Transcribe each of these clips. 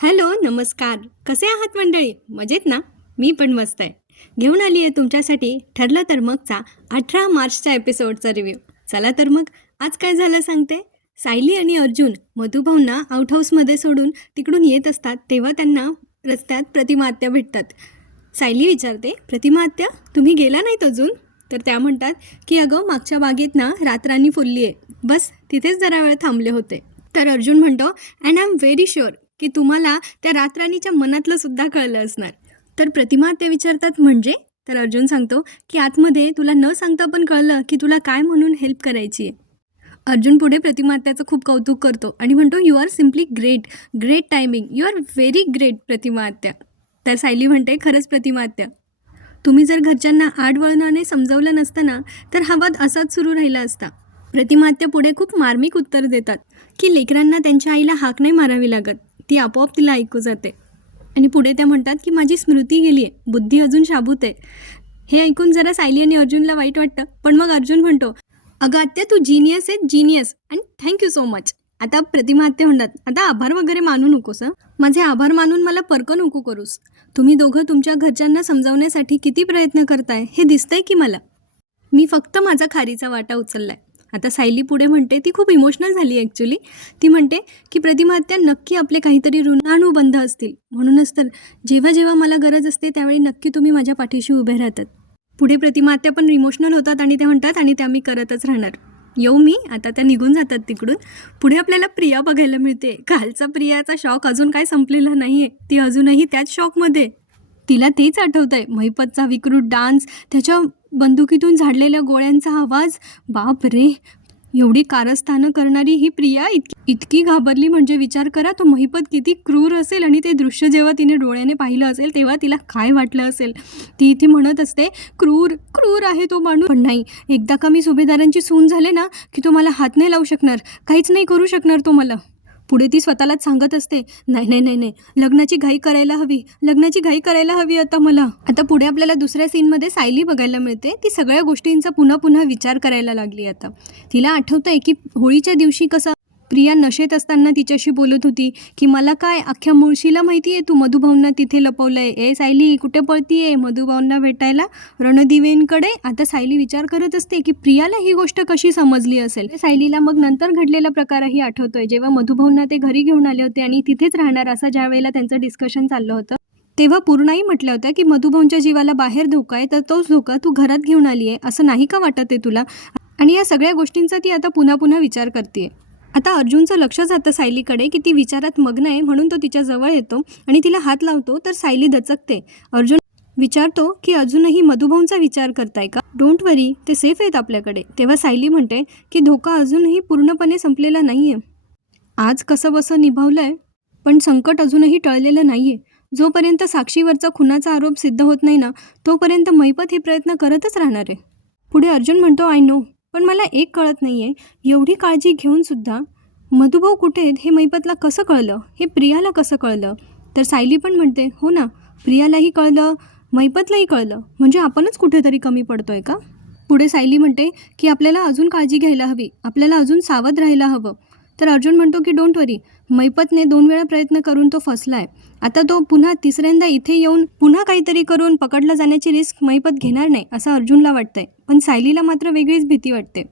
Hello, नमस्कार. कसे आहात मंडळी? मजेत ना? मी पण मस्त आहे. घेऊन आली आहे तुमच्यासाठी ठरलं तर मगचा 18 मार्चच्या एपिसोडचा रिव्ह्यू. चला तर मग आज काय झालं सांगते. सायली आणि अर्जुन मधुभाऊंना आउट हाऊसमध्ये सोडून तिकडून येत असतात तेव्हा त्यांना रस्त्यात प्रतिमा आत्या भेटतात. सायली विचारते, प्रतिमा आत्या तुम्ही गेला नाहीत अजून? तर त्या म्हणतात की अगं मागच्या बागेत ना रातराणी फुलली आहे, बस तिथेच जरा वेळ थांबले होते. तर अर्जुन म्हणतो and I am very sure की तुम्हाला त्या रातराणीच्या मनातलं सुद्धा कळलं असणार. तर प्रतिमा ते विचारतात म्हणजे? तर अर्जुन सांगतो की आतमध्ये तुला न सांगता पण कळलं की तुला काय म्हणून हेल्प करायची आहे. अर्जुन पुढे प्रतिमा आत्याचं खूप कौतुक करतो आणि म्हणतो you are simply great, great timing, you are very great Pratima आत्या. तर सायली म्हणते खरंच प्रतिमा आत्या, तुम्ही जर घरच्यांना आडवळणाने समजवलं नसतं ना तर हा वाद असाच सुरू राहिला असता. प्रतिमा आत्या पुढे खूप मार्मिक उत्तर देतात की लेकरांना त्यांच्या आईला हाक नाही मारावी लागत, ती आपोआप तिला ऐकू जाते. आणि पुढे त्या म्हणतात की माझी स्मृती गेली आहे, बुद्धी अजून शाबूत आहे. हे ऐकून जरा सायली आणि अर्जुनला वाईट वाटतं, पण मग अर्जुन म्हणतो अगं आत्या तू जीनियस आहे, जीनियस, आणि थँक्यू सो मच. आता प्रतिमा आत्या म्हणतात आता आभार वगैरे मानू नकोस हं, माझे आभार मानून मला परक नको करूस. तुम्ही दोघं तुमच्या घरच्यांना समजावण्यासाठी किती प्रयत्न करताय हे दिसतंय की मला. मी फक्त माझा खारीचा वाटा उचललाय. आता सायली पुढे म्हणते, ती खूप इमोशनल झाली ॲक्च्युली. ती म्हणते की प्रतिमा आत्या नक्की आपले काहीतरी ऋणानुबंध असतील, म्हणूनच तर जेव्हा जेव्हा मला गरज असते त्यावेळी नक्की तुम्ही माझ्या पाठीशी उभे राहतात. पुढे प्रतिमा आत्या पण इमोशनल होतात आणि त्या म्हणतात आणि त्या मी करतच राहणार. येऊ मी. आता त्या निघून जातात तिकडून. पुढे आपल्याला प्रिया बघायला मिळते. कालचा प्रियाचा शॉक अजून काय संपलेला नाही आहे, ती अजूनही त्याच शॉकमध्ये. तिला तेच आठवतं आहे, महिपतचा विकृत डान्स, त्याच्या बंदुकीतून झाडलेल्या गोळ्यांचा आवाज. बाप रे, एवढी कारस्थानं करणारी ही प्रिया इतकी घाबरली म्हणजे विचार करा तो महिपत किती क्रूर असेल. आणि ते दृश्य जेव्हा तिने डोळ्याने पाहिलं असेल तेव्हा तिला काय वाटलं असेल. ती इथे म्हणत असते क्रूर क्रूर आहे तो माणूस, पण नाही, एकदा का मी सुभेदारांची सून झाले ना की तो मला हात नाही लावू शकणार, काहीच नाही करू शकणार तो मला. पुढे ती स्वतःलाच सांगत असते नाही नाही नाही नाही, लग्नाची घाई करायला हवी, लग्नाची घाई करायला हवी आता मला. आता पुढे आपल्याला दुसऱ्या सीनमध्ये सायली बघायला मिळते. ती सगळ्या गोष्टींचा पुन्हा पुन्हा विचार करायला लागली. आता तिला आठवतंय की होळीच्या दिवशी कसं प्रिया नशेत असताना तिच्याशी बोलत होती की मला काय, अख्ख्या मुळशीला माहिती आहे तू मधुभाऊंना तिथे लपवलंय. ए सायली कुठे पळतीये मधुभाऊंना भेटायला रणदिवेंकडे. आता सायली विचार करत असते की प्रियाला ही गोष्ट कशी समजली असेल. सायलीला मग नंतर घडलेला प्रकारही आठवतोय, जेव्हा मधुभाऊंना ते घरी घेऊन आले होते आणि तिथेच राहणार असं ज्या वेळेला त्यांचं डिस्कशन चाललं होतं तेव्हा पूर्णाही म्हटलं होतं की मधुभाऊंच्या जीवाला बाहेर धोका आहे, तर तोच धोका तू घरात घेऊन आली आहे, असं नाही का वाटत आहे तुला. आणि या सगळ्या गोष्टींचा ती आता पुन्हा पुन्हा विचार करते. आता अर्जुनचं लक्ष जातं सायलीकडे की ती विचारात मग्न आहे, म्हणून तो तिच्या जवळ येतो आणि तिला हात लावतो. तर सायली दचकते. अर्जुन विचारतो की अजूनही मधुभाऊंचा विचार करताय का? डोंट वरी, ते सेफ आहेत आपल्याकडे. तेव्हा सायली म्हणते की धोका अजूनही पूर्णपणे संपलेला नाही आहे. आज कसं बसं निभावलंय, पण संकट अजूनही टळलेलं नाही आहे. जोपर्यंत साक्षीवरचा खुनाचा आरोप सिद्ध होत नाही ना तोपर्यंत महिपत हे प्रयत्न करतच राहणार आहे. पुढे अर्जुन म्हणतो आय नो, पण मला एक कळत नाही आहे, एवढी काळजी घेऊनसुद्धा मधुभाऊ कुठे आहेत हे महिपतला कसं कळलं, हे प्रियाला कसं कळलं. तर सायली पण म्हणते हो ना, प्रियालाही कळलं, महिपतलाही कळलं, म्हणजे आपणच कुठेतरी कमी पडतोय का. पुढे सायली म्हणते की आपल्याला अजून काळजी घ्यायला हवी, आपल्याला अजून सावध राहायला हवं. तर अर्जुन म्हणतो की डोंट वरी, महिपतने 2 वेळा प्रयत्न करून तो फसला आहे. आता तो पुन्हा तिसऱ्यांदा इथे येऊन पुन्हा काहीतरी करून पकडला जाण्याची रिस्क महिपत घेणार नाही असं अर्जुनला वाटतंय, पण सायलीला मात्र वेगळीच भीती वाटते.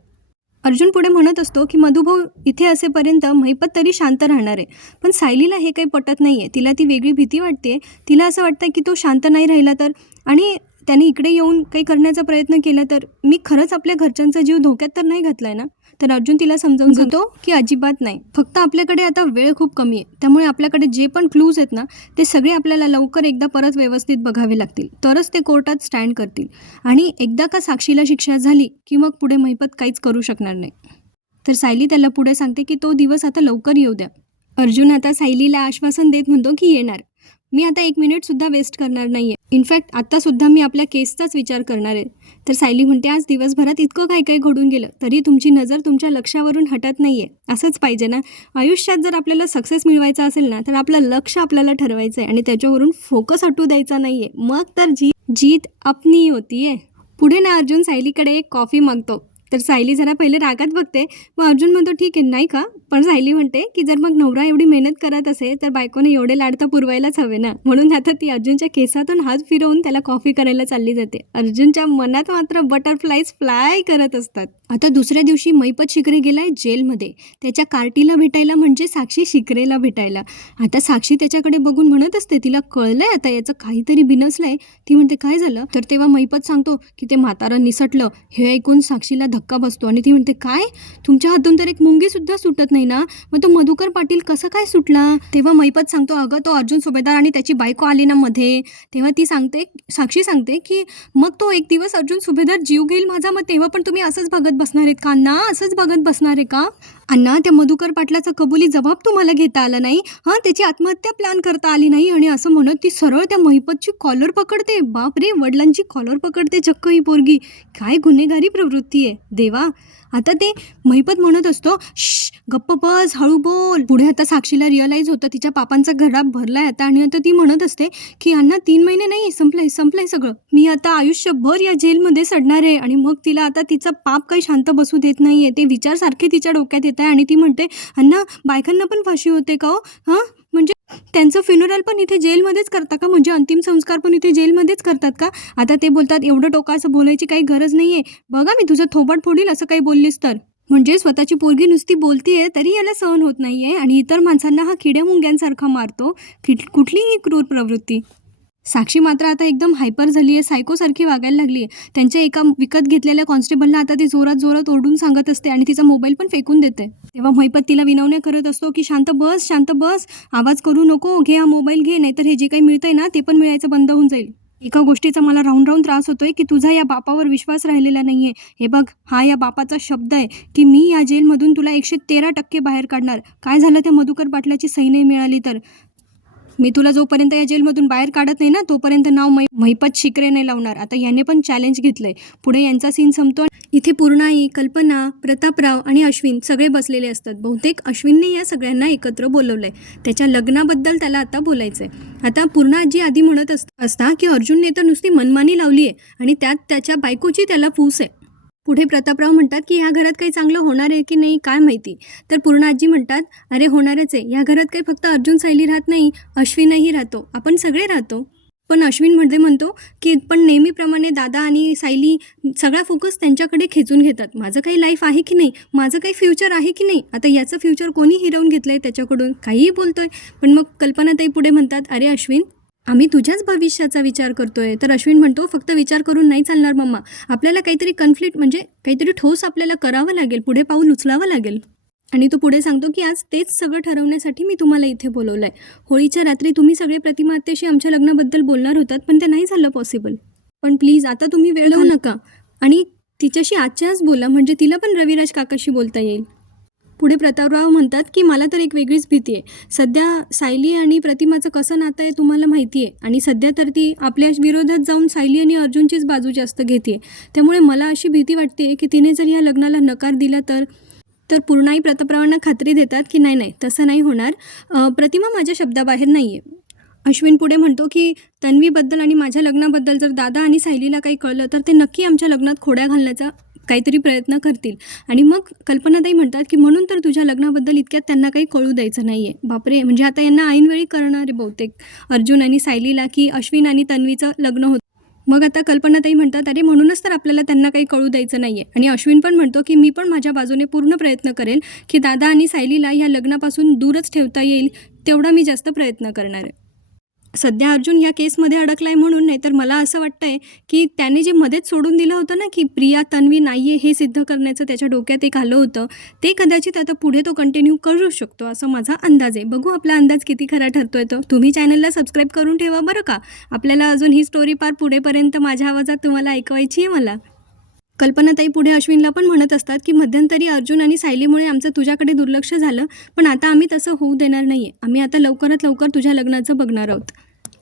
अर्जुन पुढे म्हणत असतो की मधुभाऊ इथे असेपर्यंत महिपत तरी शांत राहणार आहे, पण सायलीला हे काही पटत नाही आहे. तिला ती वेगळी भीती वाटते. तिला असं वाटतं की तो शांत नाही राहिला तर, आणि त्याने इकडे येऊन काही करण्याचा प्रयत्न केला तर, मी खरंच आपल्या घरच्यांचा जीव धोक्यात तर नाही घातलाय ना. तर अर्जुन तिला समजावून सांगतो की अजिबात नाही, फक्त आपल्याकडे आता वेळ खूप कमी आहे, त्यामुळे आपल्याकडे जे पण क्लूज आहेत ना ते सगळे आपल्याला लवकर एकदा परत व्यवस्थित बघावे लागतील, तरच ते कोर्टात स्टँड करतील. आणि एकदा का साक्षीला शिक्षा झाली की मग पुढे महिपत काहीच करू शकणार नाही. तर सायली त्याला पुढे सांगते की तो दिवस आता लवकर येऊ द्या. अर्जुन आता सायलीला आश्वासन देत म्हणतो की येणार, मी आता 1 मिनिटसुद्धा वेस्ट करणार नाही आहे, इनफॅक्ट आत्तासुद्धा मी आपल्या केसचाच विचार करणार आहे. तर सायली म्हणते आज दिवसभरात इतकं काही काही घडून गेलं तरी तुमची नजर तुमच्या लक्ष्यावरून हटत नाही आहे. असंच पाहिजे ना, आयुष्यात जर आपल्याला सक्सेस मिळवायचा असेल ना तर आपलं लक्ष आपल्याला ठरवायचं आहे आणि त्याच्यावरून फोकस हटू द्यायचा नाही आहे, मग तर जीत अपनी होती आहे. पुढे ना अर्जुन सायलीकडे एक कॉफी मागतो तर सायली जरा पहिले रागात बघते. मग अर्जुन म्हणतो ठीक आहे नाही का, पण सायली म्हणते की जर मग नवरा एवढी मेहनत करत असेल तर बायकोने एवढे लाड तर पुरवायलाच हवे ना. म्हणून आता ती अर्जुनच्या केसातून हात फिरवून त्याला कॉफी करायला चालली जाते. अर्जुनच्या मनात मात्र बटरफ्लाईज फ्लाय करत असतात. आता दुसऱ्या दिवशी मैपत शिकरे गेलाय जेलमध्ये त्याच्या कार्टीला भेटायला, म्हणजे साक्षी शिकरेला भेटायला. आता साक्षी त्याच्याकडे बघून म्हणत असते तिला कळलंय आता याचं काहीतरी बिनसलंय. ती म्हणते काय झालं, तर तेव्हा मैपत सांगतो की ते म्हातारं निसटलं. हे ऐकून साक्षीला धक्का बसतो आणि ती म्हणते काय, तुमच्या हातून तर एक मुंगी सुद्धा सुटत नाही ना, मग तो मधुकर पाटील कसा काय सुटला. तेव्हा मैपत सांगतो अगं तो अर्जुन सुभेदार आणि त्याची बायको आली ना मध्ये. तेव्हा ती सांगते, साक्षी सांगते की मग तो एक दिवस अर्जुन सुभेदार जीव घेईल माझा, मग तेव्हा पण तुम्ही असंच बघत बसणार आहेत का अण्णा, असंच बघत बसणार आहे का अण्णा. त्या मधुकर पाटलाचा कबुली जबाब तुम्हाला घेता आला नाही, हां त्याची आत्महत्या प्लॅन करता आली नाही. आणि असं म्हणत ती सरळ त्या महिपतची कॉलर पकडते. बाप रे, वडिलांची कॉलर पकडते चक्क ही पोरगी. काय गुन्हेगारी प्रवृत्ती आहे देवा. आता ते महिपत म्हणत असतो श गप्प बस, हळू बोल. पुढे आता साक्षीला रिअलाईज होतं तिच्या पापांचा घरात भरलाय आता. आणि आता ती म्हणत असते की अण्णा 3 महिने नाही, संपलंय सगळं, मी आता आयुष्यभर या जेलमध्ये सडणार आहे. आणि मग तिला आता तिचं पाप काही शांत बसू देत नाहीये. ते विचार सारखे तिच्या डोक्यात येत आहे. आणि ती म्हणते अण्णा बायकांना पण फाशी होते का हो, हां म्हणजे त्यांचं फ्युनरल पण इथे जेलमध्येच करता का, म्हणजे अंतिम संस्कार पण इथे जेलमध्येच करतात का. आता ते बोलतात एवढं टोकाचं बोलायची काही गरज नाही आहे, बघा मी तुझं थोबाड फोडील असं काही बोललीस तर. म्हणजे स्वतःची पोरगी नुसती बोलतीये तरी याला सहन होत नाही आहे आणि इतर माणसांना हा किड्या मुंग्यांसारखा मारतो. कुठलीही क्रूर प्रवृत्ती. साक्षी मात्र आता एकदम हायपर झाली आहे, सायकोसारखी वागायला लागली आहे. त्यांच्या एका विकत घेतलेल्या कॉन्स्टेबलला आता ती जोरात ओरडून सांगत असते आणि तिचा मोबाईल पण फेकून देते. तेव्हा महिपत तिला विनवण्या करत असतो की शांत बस, आवाज करू नको, घे हा मोबाईल घे, नाहीतर हे जे काही मिळतंय ना ते पण मिळायचं बंद होऊन जाईल. एका गोष्टीचा मला राहून त्रास होतोय की तुझा या बापावर विश्वास राहिलेला नाहीये. हे बघ, हा या बापाचा शब्द आहे की मी या जेलमधून तुला 113% बाहेर काढणार. काय झालं त्या मधुकर पाटलाची सही नाही मिळाली तर. मी तुला जोपर्यंत या जेलमधून बाहेर काढत नाही ना तोपर्यंत नाव महिपत शिकरे नाही लावणार. आता याने पण चॅलेंज घेतलंय. पुढे यांचा सीन संपतो. इथे पूर्णाई, कल्पना, प्रतापराव आणि अश्विन सगळे बसलेले असतात. बहुतेक अश्विनने या सगळ्यांना एकत्र बोलवलंय. त्याच्या लग्नाबद्दल त्याला आता बोलायचंय. आता पूर्णा आजी आधी म्हणत असता की अर्जुनने तर नुसती मनमानी लावली आहे आणि त्यात त्याच्या बायकोची त्याला फूस आहे. पुढे प्रतापराव म्हणतात की ह्या घरात काही चांगलं होणार आहे की नाही काय माहिती. तर पूर्ण आजी म्हणतात अरे होणारच आहे, ह्या घरात काही फक्त अर्जुन सायली राहत नाही, अश्विनही राहतो, आपण सगळे राहतो. पण अश्विन म्हणतो की पण नेहमीप्रमाणे दादा आणि सायली सगळा फोकस त्यांच्याकडे खेचून घेतात. माझं काही लाईफ आहे की नाही, माझं काही फ्युचर आहे की नाही. आता याचं फ्युचर कोणी हिरवून घेतलं आहे त्याच्याकडून, काहीही बोलतोय. पण मग कल्पनाताई पुढे म्हणतात अरे अश्विन, आम्ही तुझ्याच भविष्याचा विचार करतोय. तर अश्विन म्हणतो फक्त विचार करून नाही चालणार मम्मा, आपल्याला काहीतरी कन्फ्लिक्ट म्हणजे काहीतरी ठोस आपल्याला करावं लागेल, पुढे पाऊल उचलावं लागेल. आणि तो पुढे सांगतो की आज तेच सगळं ठरवण्यासाठी मी तुम्हाला इथे बोलवलं आहे. होळीच्या रात्री तुम्ही सगळे प्रतिमा आत्याशी आमच्या लग्नाबद्दल बोलणार होतात पण ते नाही झालं पॉसिबल. पण प्लीज आता तुम्ही वेळ लावू नका आणि तिच्याशी आजच्या आज बोला, म्हणजे तिला पण रविराज काकाशी बोलता येईल. पुढे प्रतापराव म्हणतात की मला तर एक वेगळीच भीती आहे. सध्या सायली आणि प्रतिमाचं कसं नातं आहे तुम्हाला माहिती आहे आणि सध्या तर ती आपल्या विरोधात जाऊन सायली आणि अर्जुनचीच बाजू जास्त घेते. त्यामुळे मला अशी भीती वाटते की तिने जर या लग्नाला नकार दिला तर पूर्णाई प्रतापरावांना खात्री देतात की नाही तसं नाही होणार, प्रतिमा माझ्या शब्दाबाहेर नाही आहे. अश्विन पुढे म्हणतो की तन्वीबद्दल आणि माझ्या लग्नाबद्दल जर दादा आणि सायलीला काही कळलं तर ते नक्की आमच्या लग्नात खोड्या घालण्याचा काहीतरी प्रयत्न करतील. आणि मग कल्पनाताई म्हणतात की म्हणून तर तुझ्या लग्नाबद्दल इतक्यात त्यांना काही कळू द्यायचं नाही आहे. बापरे, म्हणजे आता यांना ऐनवेळी कळणार आहे बहुतेक अर्जुन आणि सायलीला की अश्विन आणि तन्वीचं लग्न होतं. मग आता कल्पनाताई म्हणतात अरे म्हणूनच तर आपल्याला त्यांना काही कळू द्यायचं नाही आहे. आणि अश्विन पण म्हणतो की मी पण माझ्या बाजूने पूर्ण प्रयत्न करेल की दादा आणि सायलीला ह्या लग्नापासून दूरच ठेवता येईल, तेवढा मी जास्त प्रयत्न करणार आहे. सध्या अर्जुन या केसमध्ये अडकला आहे म्हणून, नाही तर मला असं वाटतंय की त्याने जे मध्येच सोडून दिलं होतं ना की प्रिया तन्वी नाही आहे हे सिद्ध करण्याचं त्याच्या डोक्यात एक आलं होतं, ते कदाचित आता पुढे तो कंटिन्यू करू शकतो असं माझा अंदाज आहे. बघू आपला अंदाज किती खरा ठरतोय तो. तुम्ही चॅनलला सबस्क्राईब करून ठेवा बरं का, आपल्याला अजून ही स्टोरी पार पुढेपर्यंत माझ्या आवाजात तुम्हाला ऐकवायची आहे मला. कल्पनाताई पुढे अश्विनला पण म्हणत असतात की मध्यंतरी अर्जुन आणि सायलीमुळे आमचं तुझ्याकडे दुर्लक्ष झालं, पण आता आम्ही तसं होऊ देणार नाही आहे. आम्ही आता लवकरात लवकर तुझ्या लग्नाचं बघणार आहोत.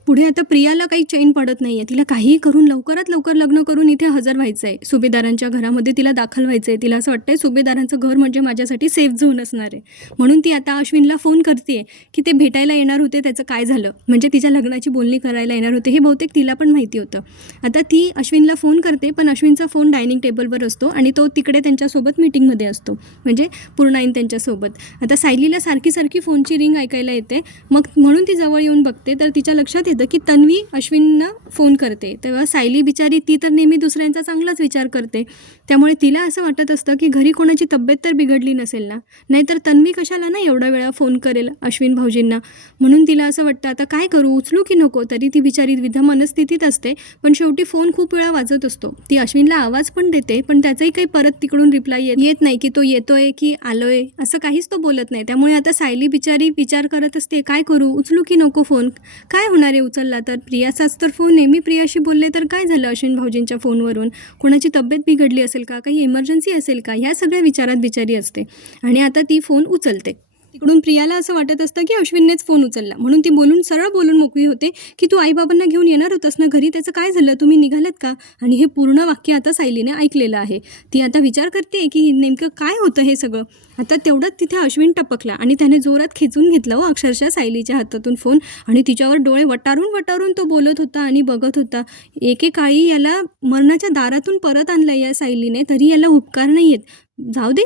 पुढे आता प्रियाला काही चैन पडत नाही आहे. तिला काहीही करून लवकरात लवकर लग्न करून इथे हजर व्हायचं आहे. सुभेदारांच्या घरामध्ये तिला दाखल व्हायचं आहे. तिला असं वाटतं आहे सुभेदारांचं घर म्हणजे माझ्यासाठी सेफ झोन असणार आहे. म्हणून ती आता अश्विनला फोन करते की ते भेटायला येणार होते, त्याचं काय झालं. म्हणजे तिच्या लग्नाची बोलणी करायला येणार होते हे बहुतेक तिला पण माहिती होतं. आता ती अश्विनला फोन करते, पण अश्विनचा फोन डायनिंग टेबलवर असतो आणि तो तिकडे त्यांच्यासोबत मीटिंगमध्ये असतो, म्हणजे पूर्णाईन त्यांच्यासोबत. आता सायलीला सारखी सारखी फोनची रिंग ऐकायला येते. मग म्हणून ती जवळ येऊन बघते तर तिच्या लक्षात येतं की तन्वी अश्विनना फोन करते. तेव्हा सायली बिचारी ती तर नेहमी दुसऱ्यांचा चांगलाच विचार करते, त्यामुळे तिला असं वाटत असतं की घरी कोणाची तब्येत तर बिघडली नसेल ना, नाहीतर तन्वी कशाला ना एवढा वेळा फोन करेल अश्विन भाऊजींना. म्हणून तिला असं वाटतं आता काय करू, उचलू की नको. तरी ती बिचारी द्विधा मनस्थितीत असते, पण शेवटी फोन खूप वेळा वाजत असतो. ती अश्विनला आवाज पण देते, पण त्याचाही काही परत तिकडून रिप्लाय येत नाही की तो येतोय की आलोय, असं काहीच तो बोलत नाही. त्यामुळे आता सायली बिचारी विचार करत असते काय करू, उचलू की नको फोन, काय होणार आहे उचलला तर. प्रियाचाच तर फोन आहे, मी प्रियाशी बोलले तर काय झालं अश्विन भाऊजींच्या फोनवरून, कोणाची तब्येत बिघडली असेल का, काही इमर्जन्सी असेल का, ह्या सगळ्या विचारात बिचारी असते. आणि आता ती फोन उचलते. तिकडून प्रियाला असं वाटत असतं की अश्विननेच फोन उचलला, म्हणून ती सरळ बोलून मोकळी होते की तू आईबाबांना घेऊन येणार होतस ना घरी, त्याचं काय झालं, तुम्ही निघालात का. आणि हे पूर्ण वाक्य आता सायलीने ऐकलेलं आहे. ती आता विचार करते की नेमकं काय होतं हे सगळं. आता तेवढंच तिथे अश्विन टपकला आणि त्याने जोरात खेचून घेतला अक्षरशः सायलीच्या हातातून फोन, आणि तिच्यावर डोळे वटारून वटारून तो बोलत होता आणि बघत होता. एकेकाळी याला मरणाच्या दारातून परत आणलं या सायलीने, तरी याला उपकार नाही आहेत. जाऊ दे,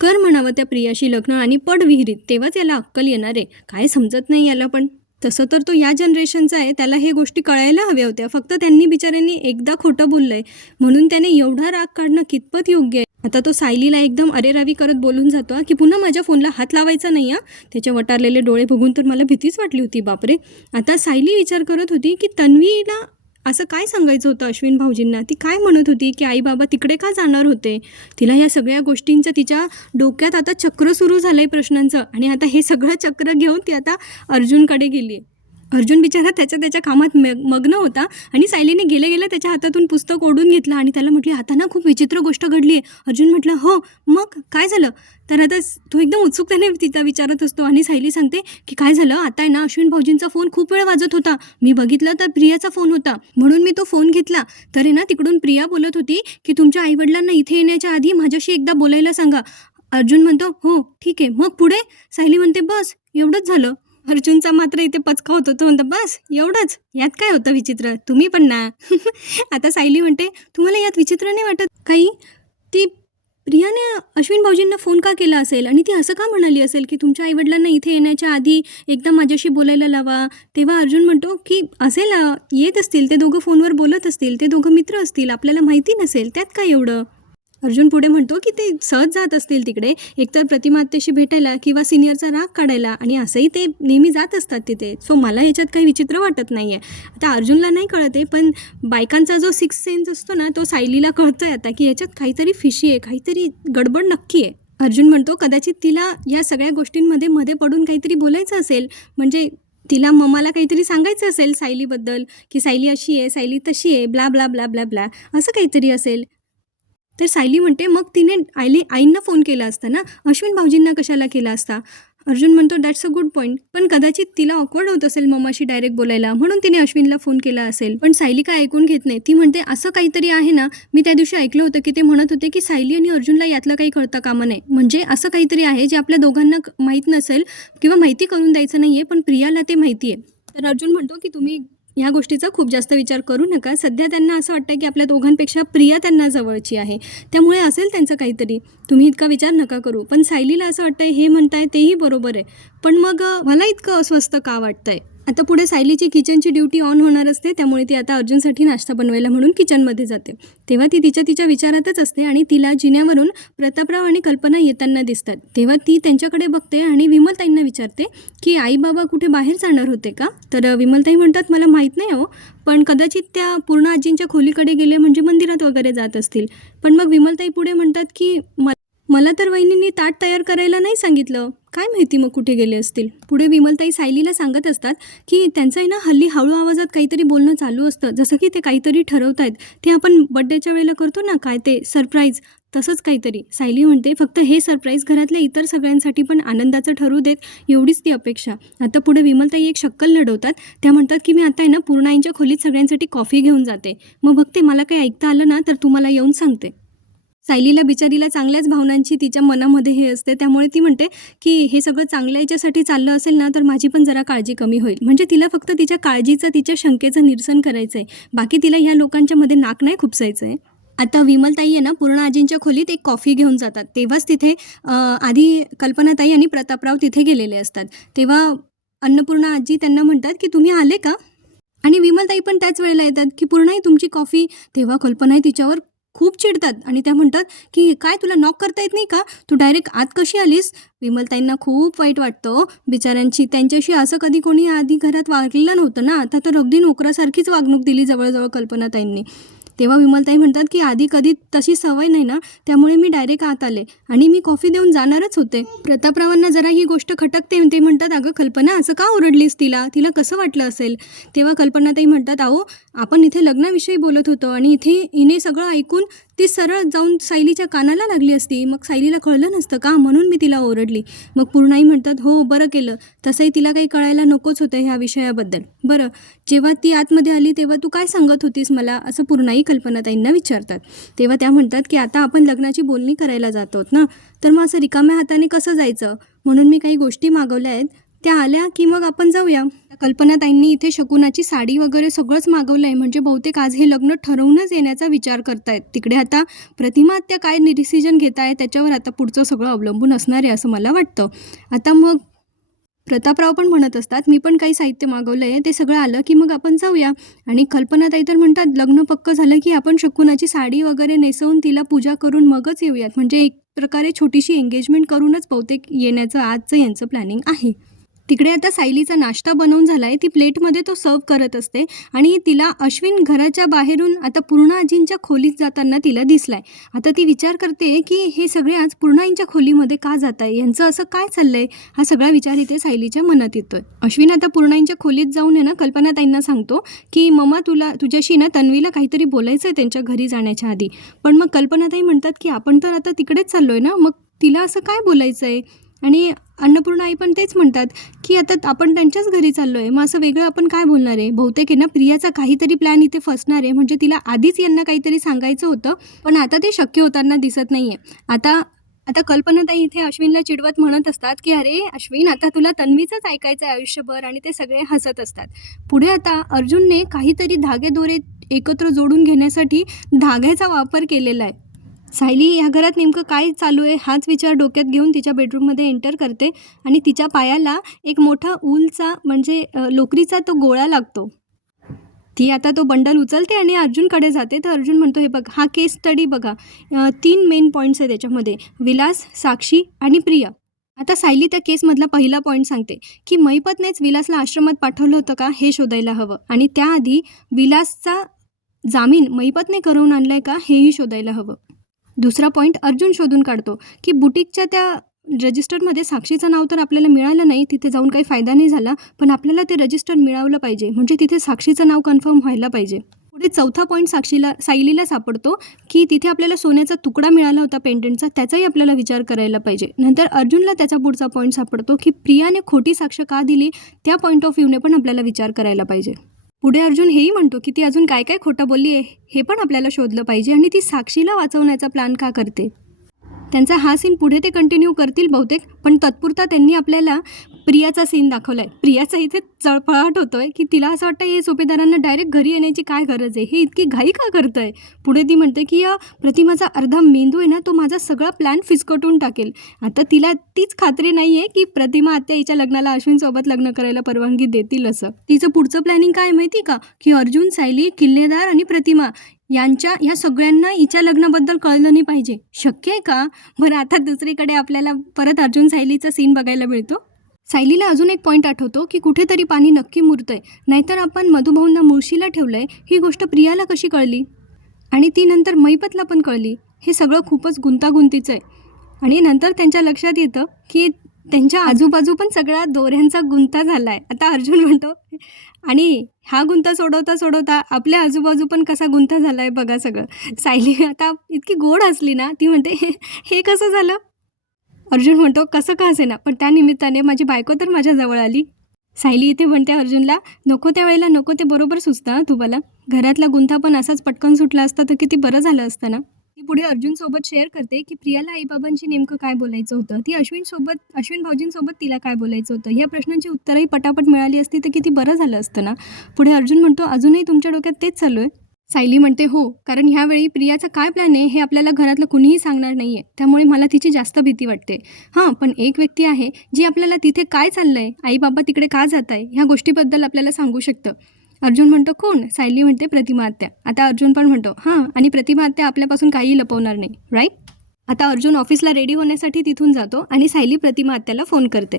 कर म्हणावं त्या प्रियाशी लग्न आणि पड विहिरीत, तेव्हाच याला अक्कल येणार आहे. काय समजत नाही याला. पण तसं तर तो या जनरेशनचा आहे, त्याला हे गोष्टी कळायला हव्या होत्या. फक्त त्यांनी बिचाऱ्यांनी एकदा खोटं बोललंय म्हणून त्याने एवढा राग काढणं कितपत योग्य आहे. आता तो सायलीला एकदम अरेरावी करत बोलून जातो की पुन्हा माझ्या फोनला हात लावायचा नाही हा. त्याचे वटारलेले डोळे बघून तर मला भीतीच वाटली होती. बापरे. आता सायली विचार करत होती की तन्वीला असं काय सांगायचं होतं अश्विन भाऊजींना. ती काय म्हणत होती की आई बाबा तिकडे का जाणार होते. तिला या सगळ्या गोष्टींचं तिच्या डोक्यात आता चक्र सुरू झालं आहे प्रश्नांचं. आणि आता हे सगळं चक्र घेऊन ती आता अर्जुनकडे गेली आहे. अर्जुन बिचारा त्याच्या कामात मग्न होता आणि सायलीने गेल्या गेल्या त्याच्या हातातून पुस्तक ओढून घेतलं आणि त्याला म्हटली आता ना खूप विचित्र गोष्ट घडली आहे. अर्जुन म्हटलं हो मग काय झालं. तर आता तो एकदम उत्सुकतेने तिचा विचारत असतो आणि सायली सांगते की काय झालं, आता आहे ना अश्विन भाऊजींचा फोन खूप वेळ वाजत होता, मी बघितलं तर प्रियाचा फोन होता, म्हणून मी तो फोन घेतला. तर आहे ना तिकडून प्रिया बोलत होती की तुमच्या आईवडिलांना इथे येण्याच्या आधी माझ्याशी एकदा बोलायला सांगा. अर्जुन म्हणतो हो ठीक आहे. मग पुढे सायली म्हणते बस एवढंच झालं. अर्जुनचा मात्र इथे पचका होतो. तो म्हणतो बस एवढंच, यात काय होतं विचित्र, तुम्ही पण ना. आता सायली म्हणते तुम्हाला यात विचित्र नाही वाटत काही. ती प्रियाने अश्विन भाऊजींना फोन का केला असेल आणि ती असं का म्हणाली असेल की तुमच्या आईवडिलांना इथे येण्याच्या आधी एकदा माझ्याशी बोलायला लावा. तेव्हा अर्जुन म्हणतो की असेल, येत असतील ते दोघं, फोनवर बोलत असतील, ते दोघं मित्र असतील, आपल्याला माहिती नसेल, त्यात काय एवढं. अर्जुन पुढे म्हणतो की ते सहज जात असतील तिकडे, एकतर प्रतिमा आत्याशी भेटायला किंवा सिनियरचा राग काढायला, आणि असंही ते नेहमी जात असतात तिथे. सो मला याच्यात काही विचित्र वाटत नाही आहे. आता अर्जुनला नाही कळत आहे, पण बायकांचा जो सिक्स सेन्स असतो ना तो सायलीला कळतोय आता की याच्यात काहीतरी फिशी आहे, काहीतरी गडबड नक्की आहे. अर्जुन म्हणतो कदाचित तिला या सगळ्या गोष्टींमध्ये मध्ये पडून काहीतरी बोलायचं असेल, म्हणजे तिला मम्माला काहीतरी सांगायचं असेल सायलीबद्दल की सायली अशी आहे, सायली तशी आहे, blah blah blah blah blah, असं काहीतरी असेल. तर सायली म्हणते मग तिने आईंना फोन केला असता ना, अश्विन भाऊजींना कशाला केला असता. अर्जुन म्हणतो दॅट्स अ गुड पॉईंट, पण कदाचित तिला ऑकवर्ड होत असेल मम्माशी डायरेक्ट बोलायला, म्हणून तिने अश्विनला फोन केला असेल. पण सायली काय ऐकून घेत नाही. ती म्हणते असं काहीतरी आहे ना, मी त्या दिवशी ऐकलं होतं की ते म्हणत होते की सायली आणि अर्जुनला यातलं काही कळता कामा नये, म्हणजे असं काहीतरी आहे जे आपल्या दोघांना माहीत नसेल किंवा माहिती करून द्यायचं नाही आहे, पण प्रियाला ते माहिती आहे. तर अर्जुन म्हणतो की तुम्ही ह्या गोष्टीचा खूप जास्त विचार करू नका. सध्या त्यांना असं वाटतं की आपल्या दोघांपेक्षा प्रिया त्यांना जवळची आहे, त्यामुळे असेल त्यांचं काहीतरी, तुम्ही इतका विचार नका करू. पण सायलीला असं वाटतंय हे म्हणताय तेही बरोबर आहे, पण मग मला इतकं अस्वस्थ का वाटतंय. आता पुढे सायलीची किचनची ड्युटी ऑन होणार असते, त्यामुळे ती आता अर्जुनसाठी नाश्ता बनवायला म्हणून किचनमध्ये जाते. तेव्हा ती तिच्या विचारातच असते आणि तिला जिन्यावरून प्रतापराव आणि कल्पना येताना दिसतात. तेव्हा ती त्यांच्याकडे बघते आणि विमलताईंना विचारते की आई बाबा कुठे बाहेर जाणार होते का. तर विमलताई म्हणतात मला माहीत नाही हो, पण कदाचित त्या पूर्ण आजींच्या खोलीकडे गेले, म्हणजे मंदिरात वगैरे जात असतील. पण मग विमलताई पुढे म्हणतात की मला तर वहिनींनी ताट तयार करायला नाही सांगितलं, काय माहिती मग कुठे गेले असतील. पुढे विमलताई सायलीला सांगत असतात की त्यांचं आहे ना हल्ली हळू आवाजात काहीतरी बोलणं चालू असतं, जसं की ते काहीतरी ठरवत आहेत, ते आपण बड्डेच्या वेळेला करतो ना काय ते सरप्राईज, तसंच काहीतरी. सायली म्हणते, फक्त हे सरप्राईज घरातल्या इतर सगळ्यांसाठी पण आनंदाचं ठरू देत, एवढीच ती अपेक्षा. आता पुढे विमलताई एक शक्कल लढवतात. त्या म्हणतात की मी आता आहे ना पूर्णाईंच्या खोलीत सगळ्यांसाठी कॉफी घेऊन जाते. मग बघते मला काही ऐकता आलं ना तर तुम्हाला येऊन सांगते. सायलीला बिचारीला चांगल्याच भावनांची तिच्या मनामध्ये हे असते, त्यामुळे ती म्हणते की हे सगळं चांगल्या याच्यासाठी चाललं असेल ना तर माझी पण जरा काळजी कमी होईल. म्हणजे तिला फक्त तिच्या काळजीचं, तिच्या शंकेचं निरसन करायचं आहे. बाकी तिला ह्या लोकांच्या मध्ये नाक नाही खुपसायचं आहे. आता विमलताई आहे ना पूर्ण आजींच्या खोलीत एक कॉफी घेऊन जातात. तेव्हाच तिथे आधी कल्पनाताई आणि प्रतापराव तिथे गेलेले असतात. तेव्हा अन्नपूर्णा आजी त्यांना म्हणतात की तुम्ही आले का? आणि विमलताई पण त्याच वेळेला येतात की पूर्णाई तुमची कॉफी. तेव्हा कल्पनाई तिच्यावर खूप चिडतात आणि त्या म्हणतात की काय तुला नॉक करता येत नाही का? तू डायरेक्ट आत कशी आलीस? विमलताईंना खूप वाईट वाटतं बिचाऱ्यांची. त्यांच्याशी असं कधी कोणी आधी घरात वागलेलं नव्हतं ना. आता तर अगदी नोकरासारखीच वागणूक दिली जवळजवळ कल्पनाताईंनी. तेव्हा विमलताई म्हणतात की आधी कधी तशी सवय नाही ना, त्यामुळे मी डायरेक्ट आत आले आणि मी कॉफी देऊन जाणारच होते. प्रतापरावांना जरा ही गोष्ट खटकते. ते म्हणतात अगं कल्पना असं का ओरडलीस तिला? तिला कसं वाटलं असेल? तेव्हा कल्पनाताई म्हणतात अहो आपण इथे लग्नाविषयी बोलत होतो आणि इथे हिने सगळं ऐकून ती सरळ जाऊन सायलीच्या कानाला लागली असती. मग सायलीला कळलं नसतं का? म्हणून मी तिला ओरडली. मग पूर्णाई म्हणतात हो बरं केलं. तसंही तिला काही कळायला नकोच होतं ह्या विषयाबद्दल. बरं जेव्हा ती आतमध्ये आली तेव्हा तू काय सांगत होतीस मला? असं पूर्णाई कल्पनाताईंना विचारतात. तेव्हा त्या म्हणतात की आता आपण लग्नाची बोलणी करायला जातो ना, तर मग असं रिकाम्या हाताने कसं जायचं? म्हणून मी काही गोष्टी मागवल्या आहेत, त्या आल्या की मग आपण जाऊया. कल्पनाताईंनी इथे शकुनाची साडी वगैरे सगळंच मागवलं आहे. म्हणजे बहुतेक आज हे लग्न ठरवूनच येण्याचा विचार करतायत. तिकडे आता प्रतिमा आत्या काय डिसिजन घेत आहे त्याच्यावर आता पुढचं सगळं अवलंबून असणार आहे असं मला वाटतं. आता मग प्रतापराव पण म्हणत असतात मी पण काही साहित्य मागवलं आहे, ते सगळं आलं की मग आपण जाऊया. आणि कल्पनाताई तर म्हणतात लग्न पक्क झालं की आपण शकुनाची साडी वगैरे नेसवून तिला पूजा करून मगच येऊयात. म्हणजे एक प्रकारे छोटीशी एंगेजमेंट करूनच बहुतेक येण्याचं आजचं यांचं प्लॅनिंग आहे. तिकडे आता सायलीचा नाश्ता बनवून झाला आहे. ती प्लेटमध्ये तो सर्व करत असते आणि तिला अश्विन घराच्या बाहेरून आता पूर्णा आजींच्या खोलीत जाताना तिला दिसलाय. आता ती विचार करते की हे सगळे आज पूर्णाईंच्या खोलीमध्ये का जात आहे? यांचं असं काय चाललंय? हा सगळा विचार इथे सायलीच्या मनात येतोय. अश्विन आता पूर्णाईंच्या खोलीत जाऊन आहे ना कल्पनाताईंना सांगतो की मम्मा तुझ्याशी ना तन्वीला काहीतरी बोलायचं आहे त्यांच्या घरी जाण्याच्या आधी. पण मग कल्पनाताई म्हणतात की आपण तर आता तिकडेच चाललोय ना, मग तिला असं काय बोलायचं आहे? आणि अन्नपूर्णा आई पण तेच म्हणतात की आता आपण त्यांच्याच घरी चाललो आहे, मग असं वेगळं आपण काय बोलणार आहे? बहुतेक आहे ना प्रियाचा काहीतरी प्लॅन इथे फसणार आहे. म्हणजे तिला आधीच यांना काहीतरी सांगायचं होतं, पण आता ते शक्य होताना दिसत नाही आहे. आता कल्पनाताई इथे अश्विनला चिडवत म्हणत असतात की अरे अश्विन आता तुला तन्वीचंच ऐकायचं आहे आयुष्यभर. आणि ते सगळे हसत असतात. पुढे आता अर्जुनने काहीतरी धागेदोरे एकत्र जोडून घेण्यासाठी धाग्याचा वापर केलेला आहे. सायली ह्या घरात नेमकं काय चालू आहे हाच विचार डोक्यात घेऊन तिच्या बेडरूममध्ये एंटर करते आणि तिच्या पायाला एक मोठा ऊलचा म्हणजे लोकरीचा तो गोळा लागतो. ती आता तो बंडल उचलते आणि अर्जुनकडे जाते. तर अर्जुन म्हणतो हे बघ हा केस स्टडी बघा, 3 मेन पॉईंट्स आहे त्याच्यामध्ये, विलास, साक्षी आणि प्रिया. आता सायली त्या केसमधला पहिला पॉईंट सांगते की महिपतनेच विलासला आश्रमात पाठवलं होतं का हे शोधायला हवं आणि त्याआधी विलासचा जामीन महिपतने करवून आणलाय का हेही शोधायला हवं. दुसरा पॉईंट अर्जुन शोधून काढतो की बुटीकच्या त्या रजिस्टरमध्ये साक्षीचं नाव तर आपल्याला मिळालं नाही, तिथे जाऊन काही फायदा नाही झाला, पण आपल्याला ते रजिस्टर मिळवलं पाहिजे. म्हणजे तिथे साक्षीचं नाव कन्फर्म व्हायला पाहिजे. पुढे चौथा पॉईंट सायलीला सापडतो की तिथे आपल्याला सोन्याचा तुकडा मिळाला होता पेंडंटचा, त्याचाही आपल्याला विचार करायला पाहिजे. नंतर अर्जुनला त्याचा पुढचा पॉईंट सापडतो की प्रियाने खोटी साक्ष का दिली, त्या पॉईंट ऑफ व्ह्यूने पण आपल्याला विचार करायला पाहिजे. पुढे अर्जुन हेही म्हणतो की ती अजून काय काय खोटं बोलली आहे हे पण आपल्याला शोधलं पाहिजे आणि ती साक्षीला वाचवण्याचा प्लॅन का करते. त्यांचा हा सीन पुढे ते कंटिन्यू करतील बहुतेक, पण तत्पुरता त्यांनी आपल्याला प्रियाचा सीन दाखवला आहे. प्रियाचा इथे चळपळाट होतो आहे की तिला असं वाटतं हे सुभेदारांना डायरेक्ट घरी येण्याची काय गरज आहे, हे इतकी घाई का करतं आहे. पुढे ती म्हणते की या प्रतिमाचा अर्धा मेंदू आहे ना तो माझा सगळा प्लॅन फिसकटून टाकेल. आता तिला तीच खात्री नाही आहे की प्रतिमा आत्या हिच्या लग्नाला अश्विनसोबत लग्न करायला परवानगी देतील असं. तिचं पुढचं प्लॅनिंग काय माहिती का, की अर्जुन, सायली, किल्लेदार आणि प्रतिमा ह्या सगळ्यांना हिच्या लग्नाबद्दल कळलं नाही पाहिजे. शक्य आहे का? बरं आता दुसरीकडे आपल्याला परत अर्जुन सायलीचा सीन बघायला मिळतो. सायलीला अजून एक पॉईंट आठवतो की कुठेतरी पाणी नक्की मुरतंय, नाहीतर आपण मधुभाऊंना मुळशीला ठेवलंय ही गोष्ट प्रियाला कशी कळली आणि ती नंतर महिपतला पण कळली. हे सगळं खूपच गुंतागुंतीचं आहे. आणि नंतर त्यांच्या लक्षात येतं की त्यांच्या आजूबाजू पण सगळा दोऱ्यांचा गुंता झाला आहे. आता अर्जुन म्हणतो आणि हा गुंता सोडवता सोडवता आपल्या आजूबाजू पण कसा गुंता झाला आहे बघा सगळं. सायली आता इतकी गोड हसली ना, ती म्हणते हे कसं झालं? अर्जुन म्हणतो कसं का असेना, पण त्या निमित्ताने माझी बायको तर माझ्या जवळ आली. सायली इथे म्हणते अर्जुनला, नको त्या वेळेला नको ते बरोबर सुचतं हां तुम्हाला. घरातला गुंता पण असाच पटकन सुटला असता तर किती बरं झालं असतं ना. ती पुढे अर्जुनसोबत शेअर करते की प्रियाला आईबाबांशी नेमकं काय बोलायचं होतं. ती अश्विन भाऊजींसोबत तिला काय बोलायचं होतं. ह्या प्रश्नांची उत्तरंही पटापट मिळाली असती तर किती बरं झालं असतं ना. पुढे अर्जुन म्हणतो, अजूनही तुमच्या डोक्यात तेच चालू आहे? सायली म्हणते, हो, कारण ह्यावेळी प्रियाचा काय प्लॅन आहे हे आपल्याला घरातलं कुणीही सांगणार नाही आहे. त्यामुळे मला तिची जास्त भीती वाटते. हां, पण एक व्यक्ती आहे जी आपल्याला तिथे काय चाललं आहे, आई-बाबा तिकडे का जात आहे, ह्या गोष्टीबद्दल आपल्याला सांगू शकतं. अर्जुन म्हणतो, कोण? सायली म्हणते, प्रतिमा आत्या. आता अर्जुन पण म्हणतो, हां, आणि प्रतिमा आत्या आपल्यापासून काहीही लपवणार नाही, राईट? आता अर्जुन ऑफिसला रेडी होण्यासाठी तिथून जातो आणि सायली प्रतिमा आत्याला फोन करते.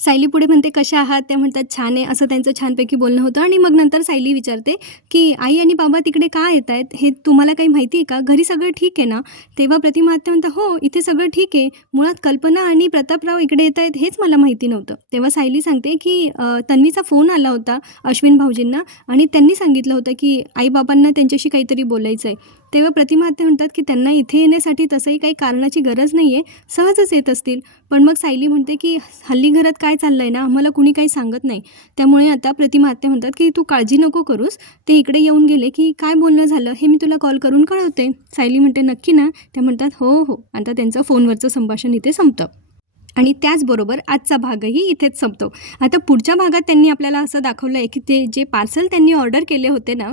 सायली पुढे म्हणते, कशा आहात? त्या म्हणतात, छान आहे. असं त्यांचं छानपैकी बोलणं होतं आणि मग नंतर सायली विचारते की आई आणि बाबा तिकडे का येत आहेत हे तुम्हाला काही माहिती आहे का? घरी सगळं ठीक आहे ना? तेव्हा प्रतिमा आत्या म्हणतात, हो, इथे सगळं ठीक आहे. मुळात कल्पना आणि प्रतापराव इकडे येत आहेत हेच मला माहिती नव्हतं. तेव्हा सायली सांगते की तन्वीचा फोन आला होता अश्विन भाऊजींना आणि त्यांनी सांगितलं होतं की आईबाबांना त्यांच्याशी काहीतरी बोलायचं आहे. तेव्हा प्रतिमा आत्या म्हणतात की त्यांना इथे येण्यासाठी तसंही काही कारणाची गरज नाही आहे, सहजच येत असतील. पण मग सायली म्हणते की हल्ली घरात काय चाललं आहे ना, आम्हाला कुणी काही सांगत नाही. त्यामुळे आता प्रतिमा आत्या म्हणतात की तू काळजी नको करूस, ते इकडे येऊन गेले की काय बोलणं झालं हे मी तुला कॉल करून कळवते. सायली म्हणते, नक्की ना? त्या म्हणतात, हो हो. आता त्यांचं फोनवरचं संभाषण इथे संपतं. आणि त्याचबरोबर आजचा भागही इथेच संपतो. आता पुढच्या भागात त्यांनी आपल्याला असं दाखवलं आहे की ते जे पार्सल त्यांनी ऑर्डर केले होते ना,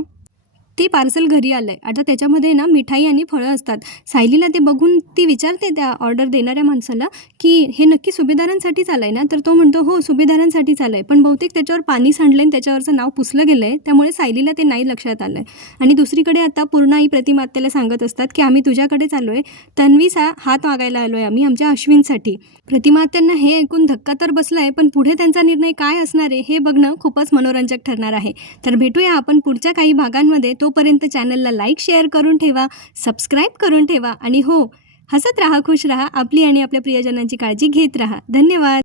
ते पार्सल घरी आलं आहे. आता त्याच्यामध्ये ना मिठाई आणि फळं असतात. सायलीला ते बघून ती विचारते त्या ऑर्डर देणाऱ्या माणसाला की हे नक्की सुभेदारांसाठीच आलं आहे ना? तर तो म्हणतो, हो, सुभेदारांसाठीच आलं आहे. पण बहुतेक त्याच्यावर पाणी सांडलं आणि त्याच्यावरचं नाव पुसलं गेलं आहे. त्यामुळे सायलीला ते नाही लक्षात आलं आहे. आणि दुसरीकडे आता पूर्णाई प्रतिमा आत्याला सांगत असतात की आम्ही तुझ्याकडेच आलो आहे. तन्वीचा हात मागायला आलो आहे आम्ही आमच्या अश्विनसाठी. प्रतिमा आत्यांना हे ऐकून धक्का तर बसला आहे, पण पुढे त्यांचा निर्णय काय असणार आहे हे बघणं खूपच मनोरंजक ठरणार आहे. तर भेटूया आपण पुढच्या काही भागांमध्ये. तोपर्यंत चॅनलला लाईक, शेअर करून ठेवा, सबस्क्राईब करून ठेवा आणि हो, हसत राहा, खुश राहा, आपली आणि आपल्या प्रियजनांची काळजी घेत राहा. धन्यवाद.